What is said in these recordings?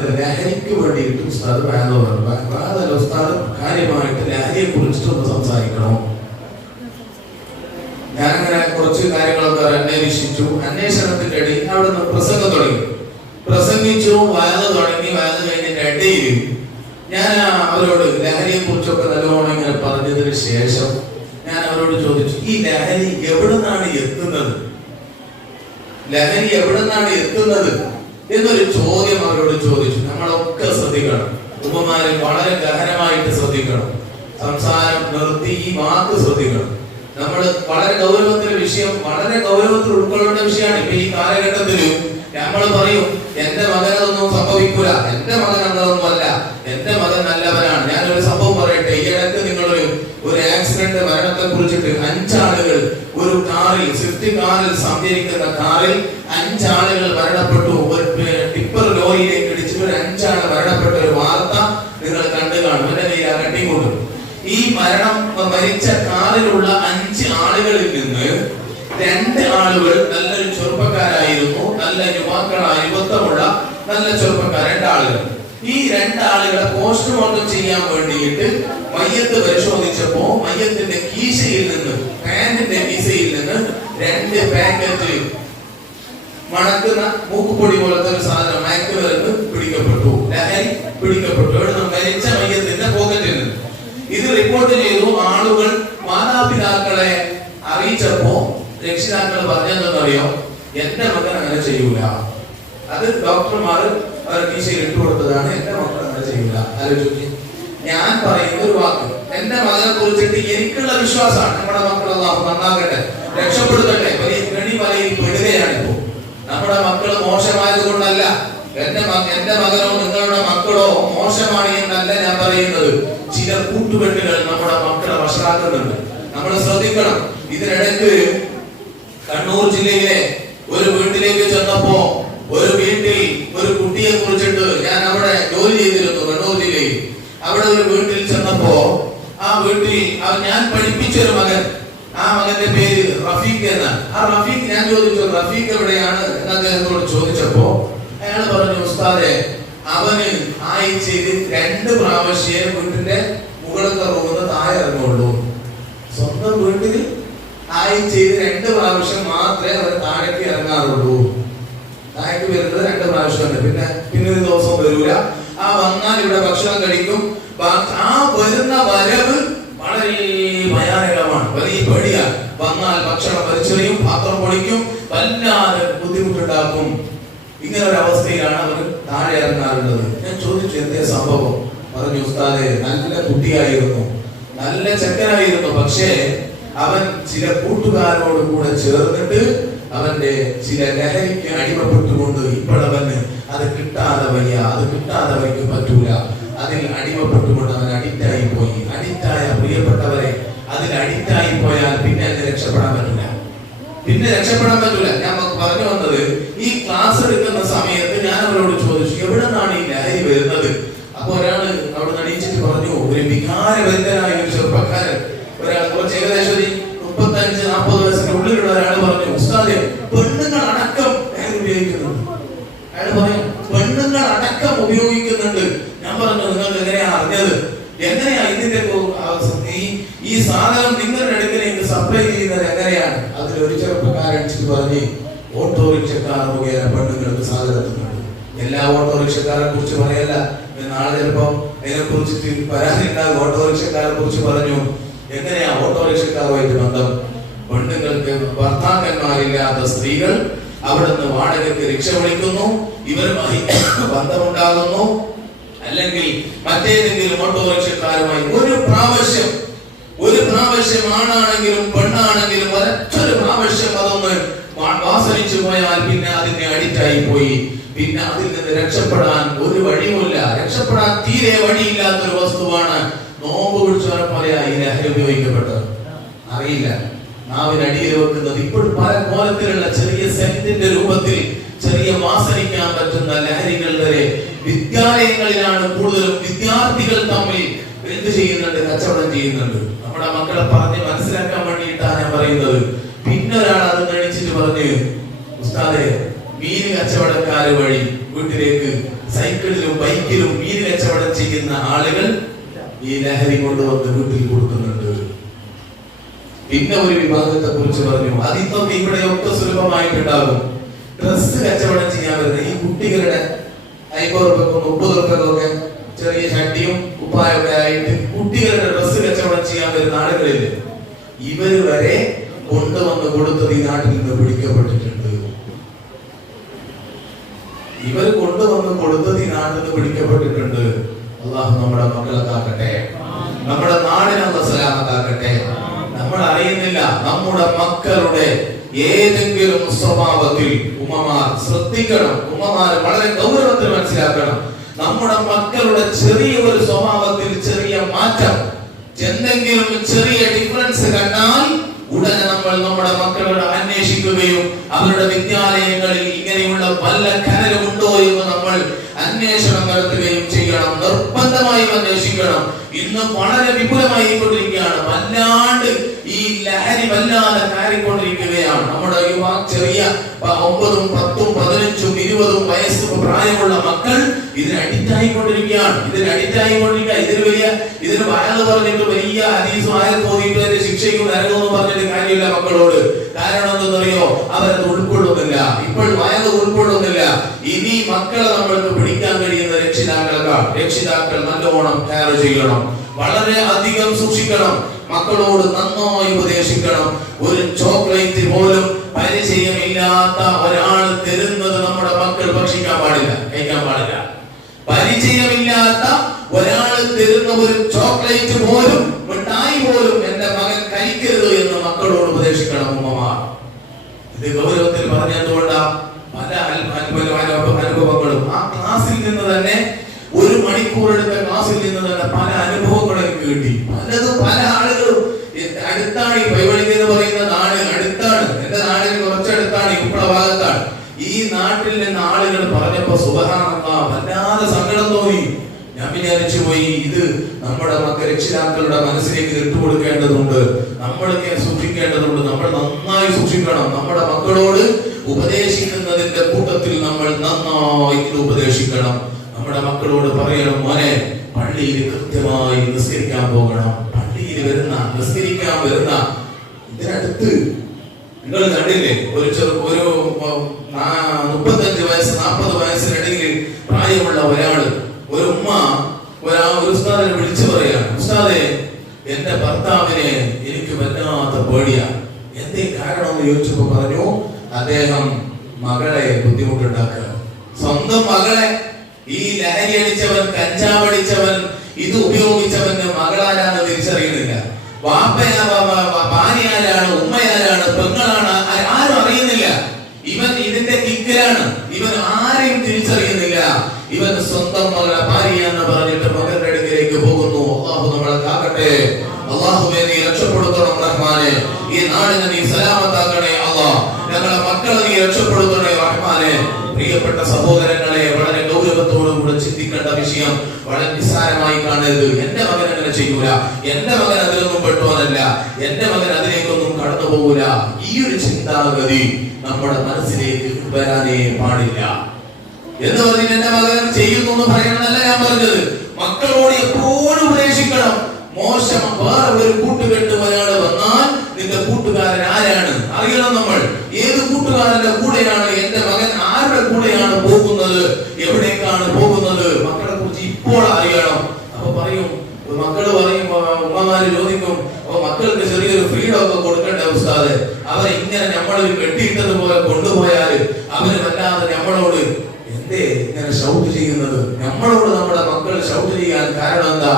ലഹരിക്ക് വേണ്ടിയിട്ട് ഉസ്താദ് വേദമല്ല. ഉസ്താദ് കാര്യമായിട്ട് ലഹരിയെ കുറിച്ചിട്ടൊന്ന് സംസാരിക്കണം. ഞാനങ്ങനെ കുറച്ച് കാര്യങ്ങളൊക്കെ അന്വേഷിച്ചു. അന്വേഷണത്തിന്റെ ഇടയിൽ അവിടെ നിന്ന് പ്രസംഗം തുടങ്ങി. പ്രസംഗിച്ചു, വയത് തുടങ്ങി. വയത് കഴിഞ്ഞതിന്റെ ഇടയിൽ ഞാൻ അവരോട് ലഹരിയെ കുറിച്ചൊക്കെ നല്ലോണം ഇങ്ങനെ പറഞ്ഞതിന് ശേഷം ഞാൻ അവരോട് ചോദിച്ചു, ഈ ലഹരി എവിടെ നിന്നാണ് എത്തുന്നത്? ലഹരി എവിടെ നിന്നാണ് എത്തുന്നത് എന്നൊരു ചോദ്യം അവരോട് ചോദിച്ചു. നമ്മളൊക്കെ ശ്രദ്ധിക്കണം, ഉമ്മമാരെ വളരെ ഗഹനമായിട്ട് ശ്രദ്ധിക്കണം. സംസാരം നിർത്തി ഈ വാക്ക് ശ്രദ്ധിക്കണം. നമ്മൾ വളരെ ഗൗരവത്തിലെ വിഷയം, വളരെ ഗൗരവത്തിൽ ഉൾക്കൊള്ളേണ്ട വിഷയമാണ്. ഇപ്പൊ ഈ കാലഘട്ടത്തില് നമ്മൾ പറയും, എന്റെ മകനൊന്നും സംഭവിക്കൂല, എന്റെ മകൻ അങ്ങനൊന്നുമല്ല, എന്റെ മകൻ നല്ലവനാണ്. ഞാനൊരു സംഭവം പറയട്ടെ. ഈ ഇടയ്ക്ക് നിങ്ങളൊരു ആക്സിഡന്റ് മരണത്തെ കുറിച്ചിട്ട് 5 ആളുകൾ ഒരു കാറിൽ, സ്വിഫ്റ്റ് കാറിൽ സഞ്ചരിക്കുന്ന കാറിൽ 5 ആളുകൾ മരണപ്പെട്ടു. ഒരു ടിപ്പർ ലോറിയിലേക്ക് ഇടിച്ചിട്ട് 5 ആൾ മരണപ്പെട്ട ഒരു വാർത്ത നിങ്ങൾ കണ്ടു കാണും. എന്റെ കയ്യിൽ അകട്ടിക്കൊണ്ട് ഈ മരിച്ച കാറിലുള്ള 5 ആളുകളിൽ നിന്ന് 2 ആളുകൾ നല്ലൊരു ചെറുപ്പക്കാരായിരുന്നു, നല്ല യുവാക്കളായ യുവത്വമുള്ള നല്ല ചെറുപ്പക്കാർ 2 ആളുകൾ. ഈ 2 ആളുകളെ പോസ്റ്റ്മോർട്ടം ചെയ്യാൻ വേണ്ടിയിട്ട് മയ്യത്ത് പരിശോധിച്ചപ്പോ മയ്യത്തിന്റെ കീശയിൽ നിന്ന്, പാന്റിന്റെ കീശയിൽ നിന്ന് 2 പാക്കറ്റ് മണക്കുന്ന മൂക്കുപൊടി പോലത്തെ ഒരു സാധനം, മയക്കുമരുന്ന് പിടിക്കപ്പെട്ടു, ലഹരി പിടിക്കപ്പെട്ടു. ഇവിടെ മരിച്ച മയ്യത്തിന്റെ പോക്കറ്റിൽ നിന്ന്. ഇത് റിപ്പോർട്ട് ചെയ്തു. ആളുകൾ മാതാപിതാക്കളെ അറിയിച്ചപ്പോ രക്ഷിതാക്കൾ പറഞ്ഞെന്നറിയോ, എന്റെ മകൻ അങ്ങനെ ചെയ്യൂല. അത് ഡോക്ടർമാർ അവർ കീശയിൽ ഇട്ടു കൊടുത്തതാണ്. എന്റെ മക്കൾ അങ്ങനെ ചെയ്യൂല. ആലോചിച്ച് ഞാൻ പറയുന്ന ഒരു വാക്ക്, എന്റെ മകനെ കുറിച്ചിട്ട് എനിക്കുള്ള വിശ്വാസമാണ്. നമ്മുടെ മക്കൾ അല്ലാഹു നന്നാകട്ടെ, രക്ഷപ്പെടുത്തട്ടെ. ഗണി വലയിൽ പെടുകയാണിപ്പോ. നമ്മുടെ മക്കൾ മോശമായത് കൊണ്ടല്ല, എന്റെ മകനോ നിങ്ങളുടെ മക്കളോ മോശമാണ് എന്നല്ല ഞാൻ പറയുന്നത്. ചില കൂട്ടുകെട്ടുകൾ നമ്മുടെ മക്കളെ വഷളാക്കുന്നുണ്ട്. നമ്മൾ ശ്രദ്ധിക്കണം. ഇതിനിടയ്ക്ക് കണ്ണൂർ ജില്ലയിലെ ഒരു വീട്ടിലേക്ക് ചെന്നപ്പോ ഒരു വീട്ടിൽ ഒരു കുട്ടിയെ കുറിച്ചിട്ട്, ഞാൻ അവിടെ ജോലി ചെയ്തിരുന്നു കണ്ണൂർ ജില്ലയിൽ. അവിടെ ഒരു വീട്ടിൽ ചെന്നപ്പോ ആ വീട്ടിൽ ഞാൻ പഠിപ്പിച്ചൊരു മകൻ, ആ മകന്റെ പേര് റഫീഖ് എന്നാണ്. ആ റഫീഖ്, ഞാൻ ചോദിച്ചു റഫീഖ് എവിടെയാണ് എന്ന് അദ്ദേഹത്തോട് ചോദിച്ചപ്പോ അയാൾ പറഞ്ഞു, ഉസ്താദെ അവന് ആഴ്ചയിൽ 2 പ്രാവശ്യം വീട്ടിന്റെ മുകളിലത്തെ റൂമിൽ താഴെ ഇറങ്ങുള്ളൂ. സ്വന്തം വീട്ടിൽ ആഴ്ചയിൽ 2 പ്രാവശ്യം മാത്രമേ അവർ താഴേക്ക് ഇറങ്ങാറുള്ളൂ. താഴേക്ക് വരുന്നത് 2 പ്രാവശ്യമാണ്. പിന്നെ ഒരു ദിവസം വരൂല. ആ വന്നാൽ ഇവിടെ ഭക്ഷണം കഴിക്കും. ആ വരുന്ന വരവ് വളരെ ഭയാനകമാണ്, വലിയ പേടിയാണ്. വന്നാൽ ഭക്ഷണം വലിച്ചെറിയും, പാത്രം പൊളിക്കും, വല്ലാതെ ബുദ്ധിമുട്ടുണ്ടാക്കും. ഇങ്ങനെ ഒരു അവസ്ഥയിലാണ് അവർ താഴെ ഇറങ്ങാറുള്ളത്. ഞാൻ ചോദിച്ചു, എന്തേ സംഭവം? പറഞ്ഞു, ഉസ്താദെ നല്ല കുട്ടിയായിരുന്നു, നല്ല ചെക്കനായിരുന്നു. പക്ഷേ അവൻ ചില കൂട്ടുകാരോട് കൂടെ ചേർന്നിട്ട് അവന്റെ ചില ലഹരിക്ക് അടിമപ്പെട്ടുകൊണ്ട് ഇപ്പോഴവന് അത് കിട്ടാതെ വയ്യ, അത് കിട്ടാതെ വയ്ക്ക് പറ്റൂല. അതിൽ അടിമപ്പെട്ടുകൊണ്ട് അവൻ അഡിക്റ്റായി പോയി. അഡിക്റ്റായ പ്രിയപ്പെട്ടവരെ, അതിൽ അഡിക്റ്റായി പോയാൽ പിന്നെ അതിന് രക്ഷപ്പെടാൻ പറ്റില്ല. ഞാൻ പറഞ്ഞു വന്നത്, ഈ ക്ലാസ് എടുക്കുന്ന സമയത്ത് ഞാൻ അവരോട് ചോദിച്ചു, എവിടെ നിന്നാണ് ഈ ലഹരി വരുന്നത്? അപ്പൊ ഒരാള് അവിടെ നടിച്ചിട്ട് പറഞ്ഞു, ഒരു വികാരഭരിതനായ ഒരു ചെറുപ്പക്കാരൻ, ഒരാൾ കുറച്ച് ഏകദേശം 35-40 വയസ്സിന്റെ ഉള്ളിലുള്ള ഒരാൾ പറഞ്ഞു, ഉസ്താദെ പെണ്ണുങ്ങൾ അടക്കം ലഹരി ഉപയോഗിക്കുന്നുണ്ട്. അയാൾ പറയും, പെണ്ണുങ്ങൾ അടക്കം ഉപയോഗിക്കുന്നുണ്ട്. ഞാൻ പറഞ്ഞു, നിങ്ങൾക്ക് എങ്ങനെയാ അറിഞ്ഞത്? എങ്ങനെയാ ഇതിന്റെ ഈ സാധനം നിങ്ങളുടെ അടുക്കലേക്ക് സപ്ലൈ ചെയ്യുന്നത് എങ്ങനെയാണ്? അതിലൊരു ചെറുപ്പക്കാരൻ പറഞ്ഞു, ഓട്ടോറിക്ഷക്കാർ മുഖേന പെണ്ണുങ്ങൾക്ക് സാധനം എത്തുന്നുണ്ട്. എല്ലാ ഓട്ടോറിക്ഷക്കാരെ കുറിച്ച് പറയല്ല, നാളെ ചിലപ്പോ അതിനെ കുറിച്ചിട്ട് പരാതി ഉണ്ടാകും. ഓട്ടോറിക്ഷക്കാരെ കുറിച്ച് പറഞ്ഞു, എങ്ങനെയാ ഓട്ടോറിക്ഷക്കാരുമായിട്ട് ബന്ധം? പെണ്ണുങ്ങൾക്ക് ഭർത്താക്കന്മാരില്ലാത്ത സ്ത്രീകൾ അവിടുന്ന് വാടകയ്ക്ക് റിക്ഷ വിളിക്കുന്നു, ഇവരുമായി ബന്ധമുണ്ടാകുന്നു, അല്ലെങ്കിൽ മറ്റേതെങ്കിലും ഓട്ടോറിക്ഷക്കാരുമായി ഒരു പ്രാവശ്യം ആണാണെങ്കിലും പെണ്ണാണെങ്കിലും ഒരൊറ്റൊരു പ്രാവശ്യം അതൊന്ന് ആസ്വദിച്ചു പോയാൽ പിന്നെ അതിന്റെ അഡിക്റ്റായി പോയി. പിന്നെ അതിൽ നിന്ന് രക്ഷപ്പെടാൻ ഒരു വഴിയുമില്ല. രക്ഷപ്പെടാൻ തീരെ വഴിയില്ലാത്തൊരു വസ്തുവാണ് നോമ്പ് പിടിച്ചവരെ പോലെയാ ഈ ലഹരി ഉപയോഗിക്കപ്പെട്ടത്. അറിയില്ല, നാവിനടിയിൽ വെക്കുന്നത്. ഇപ്പോൾ പല കോലത്തിലുള്ള ചെറിയ സെന്റിന്റെ രൂപത്തിൽ ചെറിയ വാസനിക്കാൻ പറ്റുന്ന ലഹരികൾ വരെ വിദ്യാലയങ്ങളിലാണ് കൂടുതലും. വിദ്യാർത്ഥികൾ തമ്മിൽ എന്ത് ചെയ്യുന്നുണ്ട്? കച്ചവടം ചെയ്യുന്നുണ്ട്. നമ്മുടെ മക്കളെ പറഞ്ഞ് മനസ്സിലാക്കാൻ വേണ്ടിയിട്ടാണ് ഞാൻ പറയുന്നത്. പിന്നെ ഒരാൾ അത് കഴിച്ചിട്ട് പറഞ്ഞ്, ഉസ്താദെ മീൻ കച്ചവടക്കാര് വഴി വീട്ടിലേക്ക് സൈക്കിളിലും ബൈക്കിലും മീൻ കച്ചവടം ചെയ്യുന്ന ആളുകൾ ഈ ലഹരി കൊണ്ടുവന്ന് വീട്ടിൽ കൊടുക്കുന്നുണ്ട്. പിന്നെ ഒരു വിഭാഗത്തെ കുറിച്ച് പറഞ്ഞു, അതിന്നൊക്കെ ഇവിടെയൊക്കെ സുലഭമായിട്ടുണ്ടാകും. ഡ്രസ്സ് കച്ചവടം ചെയ്യാൻ വരുന്ന ഈ കുട്ടികളുടെ 50 രൂപക്കും 30 രൂപക്കൊക്കെ ചെറിയ ഷട്ടിയും കുപ്പായൊക്കെ ആയിട്ട് കുട്ടികളുടെ ഡ്രസ്സ് കച്ചവടം ചെയ്യാൻ വരുന്ന ആളുകളിൽ ഇവര് വരെ കൊണ്ടുവന്ന് കൊടുത്തത് ഈ നാട്ടിൽ നിന്ന് പിടിക്കപ്പെട്ടിട്ടുണ്ട്. ഇവർ കൊണ്ടുവന്ന് കൊടുത്തത് ഈ നാട്ടിൽ നിന്ന് പിടിക്കപ്പെട്ടിട്ടുണ്ട്. അള്ളാഹു നമ്മുടെ മക്കളെ കാക്കട്ടെ, നമ്മുടെ നാടിനെ സലാമത്താക്കട്ടെ. നമ്മൾ അറിയുന്നില്ല, നമ്മുടെ മക്കളുടെ ഏതെങ്കിലും സ്വഭാവത്തിൽ ഉമ്മമാർ ശ്രദ്ധിക്കണം. ഉമ്മമാർ വളരെ ഗൗരവത്തിൽ മനസ്സിലാക്കണം. നമ്മുടെ മക്കളുടെ ചെറിയ ഒരു സ്വഭാവത്തിൽ ചെറിയ മാറ്റം, എന്തെങ്കിലും ചെറിയ ഡിഫറൻസ് കണ്ടാൽ ഉടനെ നമ്മൾ നമ്മുടെ മക്കളോട് അന്വേഷിക്കുകയും അവരുടെ വിദ്യാലയങ്ങളിൽ ഇങ്ങനെയുള്ള വല്ല ഖനനമുണ്ടോ എന്ന് നമ്മൾ അന്വേഷണം നടത്തുകയും ചെയ്യണം. നിർബന്ധമായും അന്വേഷിക്കണം. ഇന്ന് വളരെ വിപുലമായി കൊണ്ടിരിക്കുകയാണ്. വല്ലാണ്ട് ഈ ലഹരി വല്ലാതെ കയറിക്കൊണ്ടിരിക്കുകയാണ്. നമ്മുടെ ചെറിയ 9, 10, 15, 20 വയസ്സ് പ്രായമുള്ള മക്കൾ ഇതിന് അഡിക്റ്റ് ആയിക്കൊണ്ടിരിക്കുകയാണ്. ഇതിന് വയറ് പറഞ്ഞിട്ട് വലിയ ഹദീസും ആയത്തും ഓതിയിട്ട് ശിക്ഷയും നരകവും പറഞ്ഞിട്ട് കാര്യമില്ല മക്കളോട്. കാരണം എന്തെന്നറിയോ? അവരത് ഉൾക്കൊള്ളുന്നില്ല. ഇപ്പോൾ വയറ് ഉൾക്കൊള്ളുന്നില്ല. ഇനി മക്കളെ നമ്മൾക്ക് പിടിക്കാൻ കഴിയുന്ന രക്ഷിതാക്കൾ നല്ലോണം കെയർ ചെയ്യണം. വളരെ അധികം സൂക്ഷിക്കണം. മക്കളോട് നന്നായി ഉപദേശിക്കണം. ഒരു ചോക്ലേറ്റ് പോലും പരിചയമില്ലാത്ത ഒരാൾ തരുന്നത് നമ്മുടെ മക്കൾ ഭക്ഷിക്കാൻ പാടില്ല, കഴിക്കാൻ പാടില്ല. പരിചയമില്ലാത്ത ഒരാൾ തരുന്ന ഒരു ചോക്ലേറ്റ് പോലും മിഠായി പോലും എന്റെ മകൻ കഴിക്കരുത് എന്ന് മക്കളോട് ഉപദേശിക്കണം ഉമ്മമാർ. ഇത് ഗൗരവത്തിൽ പറഞ്ഞതുകൊണ്ടാ പല അനുഭവങ്ങളും ആ ക്ലാസ്സിൽ നിന്ന് തന്നെ 1 മണിക്കൂർ എടുത്ത ക്ലാസ്സിൽ നിന്ന് തന്നെ പല അനുഭവങ്ങളും എനിക്ക് കിട്ടി. പല ആളുകളും അടുത്താണ് ഈ പൈവളിക്ക് എന്ന് പറയുന്ന നാട്, അടുത്താണ്. എന്റെ നാടിന് കുറച്ചടുത്താണ്, ഇപ്പുറ ഭാഗത്താണ്. ഈ നാട്ടിൽ നിന്ന് ആളുകൾ പറഞ്ഞപ്പോ സുബ്ഹാനല്ലാഹ് വല്ലാതെ സങ്കടം തോന്നി. ഞാൻ വിചാരിച്ചു പോയി, ഇത് നമ്മുടെ രക്ഷിതാക്കളുടെ മനസ്സിലേക്ക് ഇട്ടുകൊടുക്കേണ്ടതുണ്ട്. നമ്മളൊക്കെ സൂക്ഷിക്കേണ്ടതുണ്ട്. നമ്മൾ നന്നായി സൂക്ഷിക്കണം. നമ്മുടെ മക്കളോട് ഉപദേശിക്കുന്നതിന്റെ കൂട്ടത്തിൽ നമ്മൾ നന്നായി ഉപദേശിക്കണം. നമ്മുടെ മക്കളോട് പറയണം, മോനെ പള്ളിയിൽ കൃത്യമായി നിസ്കരിക്കാൻ പോകണം. പള്ളിയിൽ നിസ്കരിക്കാൻ വരുന്ന ഇതിനടുത്ത് നിങ്ങൾ കണ്ടില്ലേ, ഒരു 35 വയസ്സ് 40 വയസ്സിനിടയിൽ പ്രായമുള്ള ഒരാള്, ഒരു ഉമ്മ ഒരു ഉസ്താദിനെ വിളിച്ചു പറയാണ്, ഉസ്താദേ എന്റെ ഭർത്താവിനെ എനിക്ക് വല്ലാത്ത പേടിയാ. എന്തേ കാരണം എന്ന് ചോദിച്ചപ്പോ പറഞ്ഞു, അദ്ദേഹം മകളെ ബുദ്ധിമുട്ടുണ്ടാക്കുക. സ്വന്തം മകളെ, ഈ ലഹരി അടിച്ചവൻ, കഞ്ചാവ് അടിച്ചവൻ, ഇത് ഉപയോഗിച്ചവന്റെ മകളാരാണ് തിരിച്ചറിയുന്നില്ല. ഭാര്യയാരാണ്, ഉമ്മയാരാണ്, പെങ്ങളാണ്, ആരും അറിയുന്നില്ല. ഇവൻ ഇതിന്റെ കിക്കിലാണ്. ഇവൻ ആരെയും തിരിച്ചറിയുന്നില്ല. ഇവൻ സ്വന്തം മകളെ ഭാര്യ എന്ന് പറഞ്ഞിട്ട് മകന്റെ അടുക്കിലേക്ക് പോകുന്നു. അള്ളാഹു നമ്മളെ കാക്കട്ടെ. അള്ളാഹുവേ നീ രക്ഷപ്പെടുത്തണം റഹ്മാനെ. ഈ നാടിനെ നീ സലാമത്താക്കണേ അള്ളാഹ്. ഞങ്ങളെ മക്കളെ നീ രക്ഷപ്പെടുത്തണേ റഹ്മാനെ. പ്രിയപ്പെട്ട സഹോദരങ്ങളെ, വളരെ ഗൗരവത്തോടുകൂടെ ചിന്തിക്കേണ്ട വിഷയം. വളരെ നിസ്സാരമായി കാണരുത്. എന്റെ മകൻ അങ്ങനെ ചെയ്യൂല, എന്റെ മകൻ അതിലൊന്നും പെട്ടോനല്ല, എന്റെ മകൻ അതിലേക്കൊന്നും കടന്നു പോകൂല. ഈ ഒരു ചിന്താഗതി നമ്മുടെ മനസ്സിലേക്ക് വരാനേ പാടില്ല. എന്ന് പറഞ്ഞിട്ട് എന്റെ മകൻ ചെയ്യുന്നു എന്ന് പറയണമെന്നല്ല ഞാൻ പറഞ്ഞത്. മക്കളോട് എപ്പോഴും ഉപദേശിക്കണം. മോശം വേറെ ഒരു കൂട്ടുകെട്ട് ഒരാള് വന്നാൽ നിന്റെ കൂട്ടുകാരൻ ആരാണ് അറിയണം. നമ്മൾ ഏത് കൂട്ടുകാരന്റെ കൂടെയാണ്, എന്റെ മകൻ ആരുടെ കൂടെയാണ് പോകുന്നത്, എവിടേക്കാണ് പോകുന്നത്, മക്കളെ കുറിച്ച് ഇപ്പോൾ അറിയണം. അപ്പൊ പറയും, മക്കള് പറയും, ഉമ്മമാര് ചോദിക്കും, അപ്പൊ മക്കൾക്ക് ചെറിയൊരു ഫ്രീഡം ഒക്കെ കൊടുക്കണ്ടേ ഉസ്താദ്? അവരെ ഇങ്ങനെ നമ്മളൊരു കെട്ടിയിട്ടതുപോലെ കൊണ്ടുപോയാല് അവര് വല്ലാതെ നമ്മളോട് എന്തേ ഇങ്ങനെ ഷൗട്ട് ചെയ്യുന്നത്? നമ്മളോട് നമ്മുടെ മക്കൾ ഷൗട്ട് ചെയ്യാൻ കാരണം എന്താ?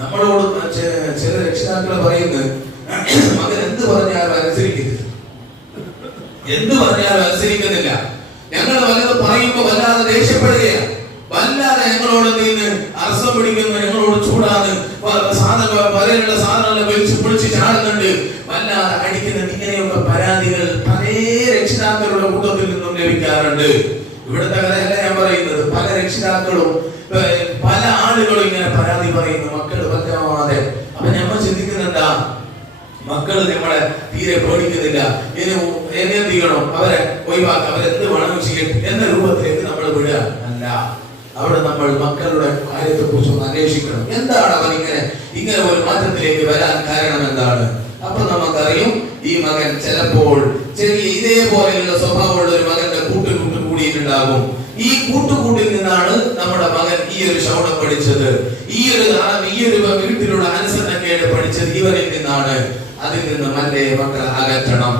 നമ്മളോട് ചില രക്ഷിതാക്കൾ പറയുന്നത്, മകൻ എന്ത് പറഞ്ഞാലും അനുസരിക്കുന്നില്ല. ഞങ്ങൾ വല്ലത് പറയുമ്പോ വല്ലാതെ ദേഷ്യപ്പെടുകയാണ്, വല്ലാതെ ഞങ്ങളോട് നിന്ന് അർസം പിടിക്കുന്നു, ഞങ്ങളോട് ചൂടാണ്, പലരുള്ള സാധനങ്ങളെ പിടിച്ച് ചാടുന്നുണ്ട്, വല്ലാതെ അടിക്കുന്നുണ്ട്. ഇങ്ങനെയൊക്കെ പരാതികൾ പല രക്ഷിതാക്കളുടെ കൂട്ടത്തിൽ നിന്നും ലഭിക്കാറുണ്ട്. ഇവിടുത്തെ കഥയല്ല ഞാൻ പറയുന്നത്. പല രക്ഷിതാക്കളും പല ആളുകളും ഇങ്ങനെ പരാതി പറയുന്നു, മക്കൾ പറ്റാതെ. അപ്പൊ നമ്മൾ ചിന്തിക്കുന്നുണ്ടാ, മക്കൾ നമ്മളെ തീരെ പേടിക്കുന്നില്ല, എന്ത് ചെയ്യണം, അവരെ ഒഴിവാക്കാം, അവരെന്ത് വേണം ചെയ്യട്ടെ എന്ന രൂപത്തിലേക്ക് നമ്മൾ വിടുക അല്ല. അവിടെ നമ്മൾ മക്കളുടെ കാര്യത്തെ കുറിച്ച് ഒന്ന് അന്വേഷിക്കണം. എന്താണ് അവൻ ഇങ്ങനെ ഒരു മാറ്റത്തിലേക്ക് വരാൻ കാരണം എന്താണ്? അപ്പൊ നമുക്കറിയും ഈ മകൻ ചിലപ്പോൾ ചെറിയ ഇതേപോലെയുള്ള സ്വഭാവമുള്ള ഒരു മകന്റെ കൂട്ടുകൂട്ട് കൂടിയിട്ടുണ്ടാകും. ഈ കൂട്ടുകൂട്ടിൽ നിന്നാണ് നമ്മുടെ മകൻ ഈ ഒരു ശൗണം പഠിച്ചത്, ഈ ഒരു വീട്ടിലുള്ള അനുസരണക്കേട് പഠിച്ചത് ഇവരിൽ നിന്നാണ്. അതിൽ നിന്ന് മറ്റേ മക്കളെ അകറ്റണം,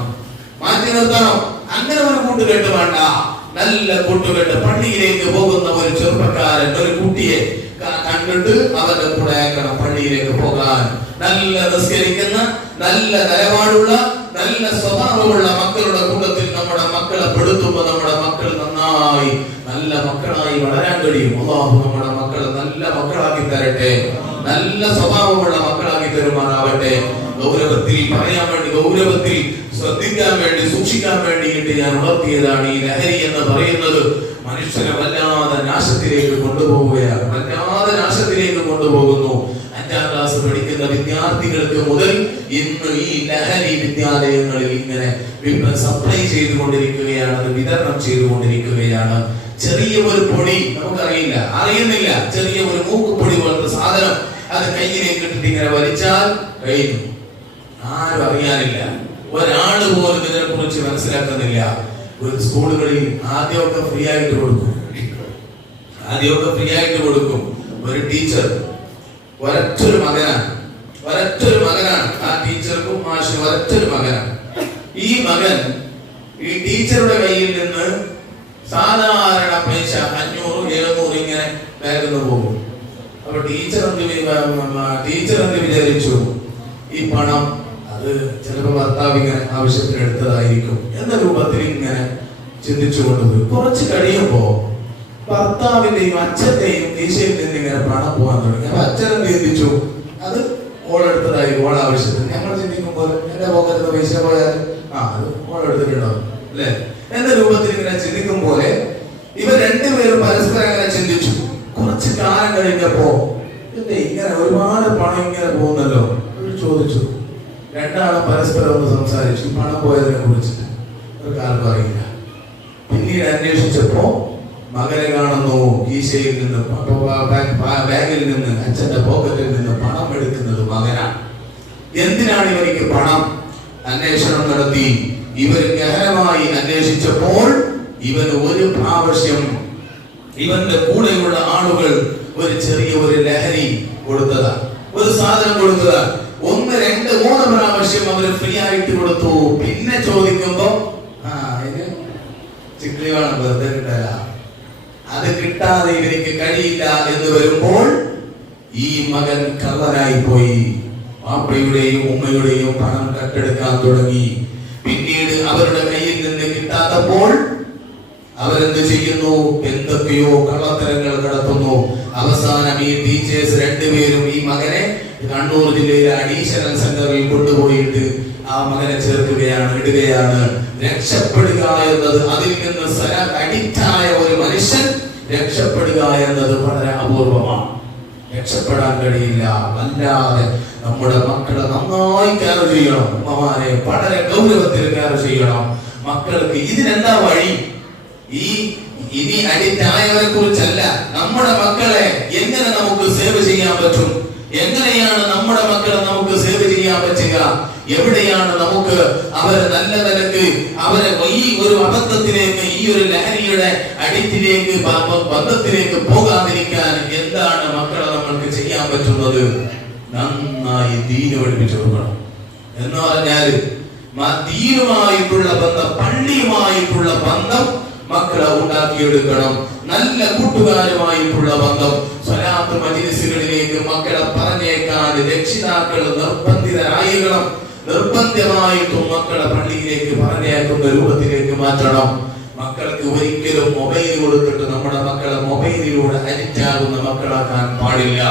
മാറ്റി നിർത്തണം. അങ്ങനെ ഒരു കൂട്ടുകെട്ട് വേണ്ട. നല്ല കൂട്ടുകെട്ട്, പള്ളിയിലേക്ക് പോകുന്ന ഒരു ചെറുപ്പക്കാരൻ ഒരു കുട്ടിയെ കണ്ടിട്ട് അവന്റെ കൂടെ അയക്കണം പള്ളിയിലേക്ക് പോകാൻ. നല്ല നിസ്കരിക്കുന്ന, നല്ല നിലപാടുള്ള, നല്ല സ്വഭാവമുള്ള മക്കളുടെ കൂട്ടത്തിൽ നമ്മുടെ മക്കളെ പെടുത്തുമ്പോൾ നമ്മുടെ മക്കൾ നന്നായി നല്ല മക്കളായി വളരാൻ കഴിയും. അല്ലാഹു നമ്മുടെ മക്കളെ നല്ല മക്കളാക്കി തരട്ടെ, നല്ല സ്വഭാവമുള്ള മക്കളാക്കി തരുമാറാവട്ടെ. ഗൗരവത്തിൽ പറയാൻ വേണ്ടി, ഗൗരവത്തിൽ ശ്രദ്ധിക്കാൻ വേണ്ടി, സൂക്ഷിക്കാൻ വേണ്ടിയിട്ട് ഞാൻ ഉണർത്തിയതാണ്. ഈ ലഹരി എന്ന് പറയുന്നത് മനുഷ്യനെ വല്ലാതെ നാശത്തിലേക്ക് കൊണ്ടുപോവുകയാണ്, വല്ലാതെ നാശത്തിലേക്ക് കൊണ്ടുപോകുന്നു. 5ാം ക്ലാസ് പഠിക്കുന്ന വിദ്യാർത്ഥികൾക്ക് മുതൽ ഇന്ന് ഈ ലഹരി വിദ്യാലയങ്ങളിൽ ഇങ്ങനെ സപ്ലൈ ചെയ്തുകൊണ്ടിരിക്കുകയാണ്, അത് വിതരണം ചെയ്തുകൊണ്ടിരിക്കുകയാണ്. ചെറിയ ഒരു പൊടി അറിയുന്നില്ല, ചെറിയ ഒരു മൂക്കുപൊടി പോലത്തെ സാധനം അത് കയ്യിലേക്ക് ഇട്ടിട്ട് ഇങ്ങനെ വലിച്ചാൽ കഴിഞ്ഞു, ആരും അറിയാനില്ല. ഒരാള് പോലും ഇതിനെ കുറിച്ച് മനസ്സിലാക്കുന്നില്ല. ഒരു സ്കൂളുകളിൽ ആദ്യമൊക്കെ ഫ്രീ ആയിട്ട് കൊടുക്കും. ഒരു ടീച്ചർ ഒരൊറ്റൊരു മകനാണ് ആ ടീച്ചർക്കും മാഷിനും ഒരൊറ്റൊരു മകനാണ്. ഈ മകൻ ഈ ടീച്ചറുടെ കയ്യിൽ നിന്ന് സാധാരണ പൈസ 500-700 ഇങ്ങനെ ബാഗിൽ നിന്ന് പോകും. അപ്പൊ ടീച്ചർ എന്ത് വിചാരിച്ചു, ഈ പണം അത് ചിലപ്പോ ഭർത്താവ് ഇങ്ങനെ ആവശ്യത്തിന് എടുത്തതായിരിക്കും എന്ന രൂപത്തിൽ ഇങ്ങനെ ചിന്തിച്ചു കൊണ്ടുപോയി. കുറച്ച് കഴിയുമ്പോ ഭർത്താവിന്റെയും അച്ഛന്റെയും കീശയിൽ നിന്ന് ഇങ്ങനെ പണം പോകാൻ തുടങ്ങി. അപ്പൊ അച്ഛൻ എന്ത് ചിന്തിച്ചു, അത് ഓളെടുത്തതായിരിക്കും, ഓൾ ആവശ്യത്തിന്. ഞങ്ങൾ ചിന്തിക്കുമ്പോൾ എന്റെ പോകരുത് പൈസ പോയാൽ അത് ഓളെടുത്തിട്ടുണ്ടാവും അല്ലെ എന്ന രൂപത്തിൽ ഇങ്ങനെ ചിന്തിക്കും പോലെ ഇവർ രണ്ടുപേരും പരസ്പരം അങ്ങനെ ചിന്തിച്ചു. കുറച്ച് കാലം കഴിഞ്ഞപ്പോ ഇങ്ങനെ ഒരുപാട് പണം ഇങ്ങനെ പോകുന്നല്ലോ ചോദിച്ചു. രണ്ടാളും പരസ്പരം ഒന്ന് സംസാരിച്ചു, പണം പോയതിനെ കുറിച്ചിട്ട് ഒരു കാര്യം അറിയില്ല. പിന്നീട് അന്വേഷിച്ചപ്പോ മകനെ കാണുന്നു, കീശയിൽ നിന്ന് ബാഗിൽ നിന്ന് അച്ഛന്റെ പോക്കറ്റിൽ നിന്ന് പണം എടുക്കുന്നത് മകനാണ്. എന്തിനാണ് ഇവർക്ക് പണം? അന്വേഷണം നടത്തി. ഇവർ ഗഹനമായി അന്വേഷിച്ചപ്പോൾ ഇവന് ഒരു പ്രാവശ്യം ഇവന്റെ കൂടെയുള്ള ആളുകൾ ഒരു ചെറിയ ഒരു ലഹരി കൊടുത്തതാ, ഒരു സാധനം കൊടുത്തതാ. 1, 2, 3 പ്രാവശ്യം അവര് ഫ്രീ ആയിട്ട് കൊടുത്തു. പിന്നെ ചോദിക്കുമ്പോ ചിക്ലി വേണം, വെറുതെ കിട്ടാല, അത് കിട്ടാതെ ഇവർക്ക് കഴിയില്ല എന്ന് വരുമ്പോൾ ഈ മകൻ കള്ളനായി പോയി. വാപ്പയുടെയും ഉമ്മയുടെയും പണം കട്ടെടുക്കാൻ തുടങ്ങി. പിന്നീട് അവരുടെ കയ്യിൽ നിന്ന് കിട്ടാത്തപ്പോൾ അവരെന്ത് ചെയ്യുന്നു, എന്തൊക്കെയോ കള്ളത്തരങ്ങൾ നടത്തുന്നു. അവസാനം ഈ ടീച്ചേഴ്സ് രണ്ടുപേരും ഈ മകനെ കണ്ണൂർ ജില്ലയിലെ അഡീഷണൽ സെന്ററിൽ കൊണ്ടുപോയിട്ട് ആ മകനെ ഇടുകയാണ്. രക്ഷപ്പെടുക എന്നത്, അതിൽ നിന്ന് അഡിക്റ്റായ ഒരു മനുഷ്യൻ രക്ഷപ്പെടുക എന്നത് വളരെ അപൂർവമാണ്. രക്ഷപ്പെടാൻ കഴിയില്ല. വല്ലാതെ നമ്മുടെ മക്കളെ നന്നായി കെയർ ചെയ്യണം. ഉമ്മമാരെ വളരെ ഗൗരവത്തിൽ കെയർ ചെയ്യണം. മക്കൾക്ക് ഇതിനെന്താ വഴി? ഇനി അഡിക്റ്റായവരെ കുറിച്ചല്ല, നമ്മുടെ മക്കളെ എങ്ങനെ നമുക്ക് സേവ് ചെയ്യാൻ പറ്റും, എങ്ങനെയാണ് നമ്മുടെ മക്കളെ നമുക്ക് സേവ് ചെയ്യാൻ പറ്റുക, എവിടെയാണ് നമുക്ക് അവരെ നല്ല നിലക്ക് അവരെ ഈ ഒരു അബദ്ധത്തിലേക്ക്, ഈ ഒരു ലഹരിയുടെ അഡിക്റ്റിലേക്ക്, ബന്ധത്തിലേക്ക് പോകാതിരിക്കാൻ എന്താണ് മക്കളെ നമ്മൾക്ക് ചെയ്യാൻ പറ്റുന്നത്? നന്നായി ദീന് പഠിപ്പിച്ചു കൊടുക്കണം. എന്ന് പറഞ്ഞാൽ ദീനുമായിട്ടുള്ള ബന്ധം, പള്ളിയുമായിട്ടുള്ള ബന്ധം മക്കളെ ഉണ്ടാക്കിയെടുക്കണം. നല്ല കൂട്ടുകാരുമായിട്ടുള്ള ബന്ധം, സ്വലാത്ത് മജ്‌ലിസുകളിലേക്ക് മക്കളെ പറഞ്ഞേക്കാൻ രക്ഷിതാക്കൾ നിർബന്ധിതരായിരിക്കണം. നിർബന്ധമായിട്ടും മക്കളെ പള്ളിയിലേക്ക് പറഞ്ഞേക്കുന്ന രൂപത്തിലേക്ക് മാറ്റണം. മക്കൾക്ക് ഒരിക്കലും മൊബൈൽ കൊടുത്തിട്ട് നമ്മുടെ മക്കളെ മൊബൈലിലൂടെ അഡിക്റ്റ് ആകുന്ന മക്കളാക്കാൻ പാടില്ല.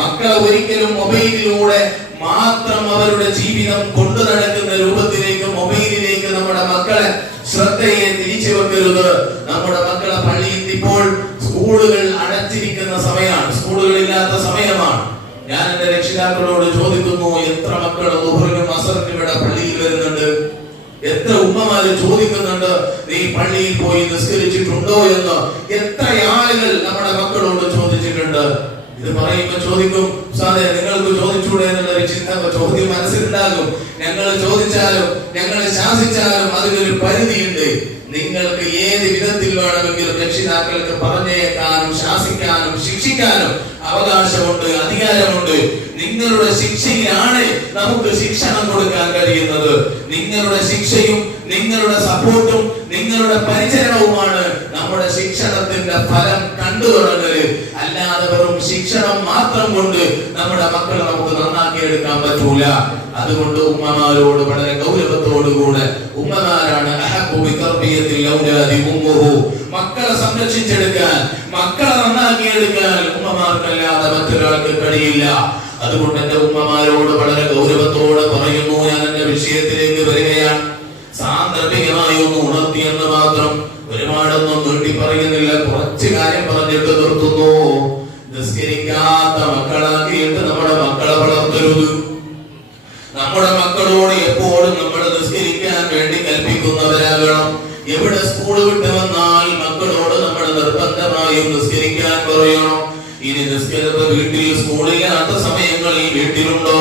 മക്കളെ ഒരിക്കലും മൊബൈലിലൂടെ മാത്രം അവരുടെ ജീവിതം കൊണ്ടു നടക്കുന്ന രൂപത്തിലേക്ക്, മൊബൈലിലേക്ക് നമ്മുടെ മക്കളെ ശ്രദ്ധയെ തിരിച്ചു വെക്കരുത്. നമ്മുടെ മക്കളെ പള്ളിയിൽ ഇപ്പോൾ സ്കൂളുകൾ അടച്ചിരിക്കുന്ന സമയമാണ്, സ്കൂളുകളില്ലാത്ത സമയമാണ്. ഞാൻ എന്റെ രക്ഷിതാക്കളോട് ചോദിക്കുന്നു, എത്ര മക്കൾ ദുഹറിനും അസറിനും ഇവിടെ പള്ളിയിൽ വരുന്നുണ്ട്? എത്ര ഉമ്മമാര് ചോദിക്കുന്നുണ്ട്, നീ പള്ളിയിൽ പോയി നിസ്കരിച്ചിട്ടുണ്ടോ എന്ന്? എത്ര ആളുകൾ നമ്മുടെ ഇത് പറയുമ്പോൾ ചോദിക്കും, ഉസ്താദേ നിങ്ങൾക്ക് ചോദിച്ചൂടെ എന്നുള്ളൊരു ചിന്ത ചോദ്യം മനസ്സിലുണ്ടാകും. ഞങ്ങൾ ചോദിച്ചാലും ഞങ്ങൾ ശാസിച്ചാലും അതിനൊരു പരിധിയുണ്ട്. നിങ്ങൾക്ക് ഏത് വിധത്തിൽ വേണമെങ്കിലും രക്ഷിതാക്കൾക്ക് പറഞ്ഞേക്കാനും ശാസിക്കാനും ശിക്ഷിക്കാനും അവകാശമുണ്ട്, അധികാരമുണ്ട്. നിങ്ങളുടെ ശിക്ഷയിലാണ് നമുക്ക് ശിക്ഷണം കൊടുക്കാൻ കഴിയുന്നത്. നിങ്ങളുടെ ശിക്ഷയും നിങ്ങളുടെ സപ്പോർട്ടും നിങ്ങളുടെ പരിചരണവുമാണ് നമ്മുടെ ശിക്ഷണത്തിന്റെ ഫലം കണ്ടു തുടങ്ങല്. അല്ലാതെ വെറും ശിക്ഷണം മാത്രം കൊണ്ട് നമ്മുടെ മക്കളെ നമുക്ക് നന്നാക്കി എടുക്കാൻ പറ്റൂല. അതുകൊണ്ട് ഉമ്മമാരോട് വളരെ ഗൗരവത്തോടുകൂടെ, ഉമ്മമാരാണ് മക്കളെ സംരക്ഷിച്ചെടുക്കാൻ, മക്കളെ നന്നാക്കിയെടുക്കാൻ ഉമ്മമാർക്കല്ലാതെ മറ്റൊരാൾക്ക് കഴിയില്ല. അതുകൊണ്ട് എന്റെ ഉമ്മമാരോട് വളരെ ഗൗരവത്തോടെ പറയുന്നു. ഞാൻ എന്റെ വിഷയത്തിലേക്ക് വരികയാണ്. സാന്ദർഭികമായി ഒന്ന് ഉണർത്തിയെന്ന് മാത്രം, ഒരുപാടൊന്നും നീട്ടി പറയുന്നില്ല. കുറച്ച് കാര്യം പറഞ്ഞിട്ട് നിർത്തുന്നു. നിസ്കരിക്കാത്ത മക്കളാക്കിയിട്ട് നമ്മുടെ മക്കളെ വളർത്തരുത്. നമ്മുടെ മക്കളോട് എപ്പോഴും നമ്മൾ നിസ്കരിക്കാൻ വേണ്ടി കൽപ്പിക്കുന്നവരാകണം. എവിടെ സ്കൂൾ വിട്ട് വന്നാൽ മക്കളോട് നമ്മൾ നിർബന്ധമായും നിസ്കരിക്കാൻ പറയണം. ഇനി നിസ്കരിച്ച വീട്ടിൽ സ്കൂളില്ലാത്ത സമയങ്ങളിൽ വീട്ടിലുണ്ടോ,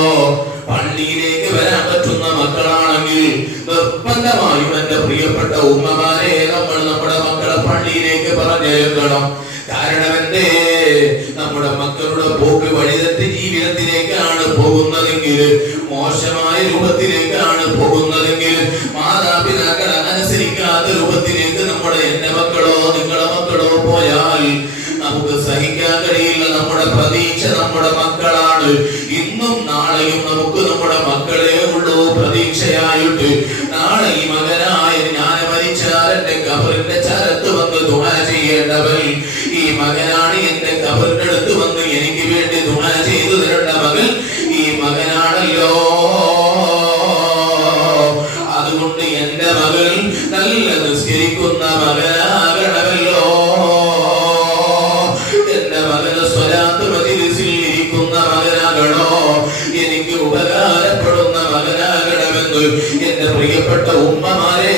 പള്ളിയിലേക്ക് വരാൻ പറ്റുന്ന മക്കളാണെങ്കിൽ നിർബന്ധമായും എന്റെ പ്രിയപ്പെട്ട ഉമ്മമാരെ നമ്മൾ നമ്മുടെ മക്കളെ പള്ളിയിലേക്ക് പറഞ്ഞേക്കണം. കാരണം എന്തേ, നമ്മുടെ മക്കളുടെ പോക്ക് വഴിതെറ്റി ജീവിതത്തിലേക്കാണ് പോകുന്നതെങ്കിൽ, മോശമായ രൂപത്തിലേക്കാണ് പോകുന്നതെങ്കിൽ, മാതാപിതാക്കളെ അനുസരിക്കാത്ത രൂപത്തിലേക്ക് നമ്മുടെ എന്റെ മക്കളോ നിങ്ങളുടെ മക്കളോ പോയാൽ നമുക്ക് സഹിക്കാൻ കഴിയില്ല. നമ്മുടെ പ്രതീക്ഷ നമ്മുടെ മക്കളാണ്. ഇന്നും നാളെയും നമുക്ക് നമ്മുടെ മക്കളെ ഉള്ളൂ പ്രതീക്ഷയായിട്ട്. നാളെ ഈ മകനായ ഞാൻ മരിച്ചാൽ എന്റെ ഖബറിന്റെ ചരത്ത് വന്ന് ദുആ ചെയ്യേണ്ടവൻ ഈ മകനാണ്. എന്റെ ഖബറിന്റെ അടുത്ത് വന്ന് എനിക്ക് വേണ്ടി ദുആ ചെയ്തു തരേണ്ട മകൻ ഈ മകനാണല്ലോ. അതുകൊണ്ട് എന്റെ മകൾ നല്ല നിസ്കരിക്കുന്ന മകനാകണമല്ലോ. എന്റെ മകന് സ്വലാത്ത് മജ്‌ലിസിൽ ഇരിക്കുന്ന മകനാകണോ, എനിക്ക് ഉപകാരപ്പെടുന്ന മകനാകണമെന്ന് എന്റെ പ്രിയപ്പെട്ട ഉമ്മമാരെ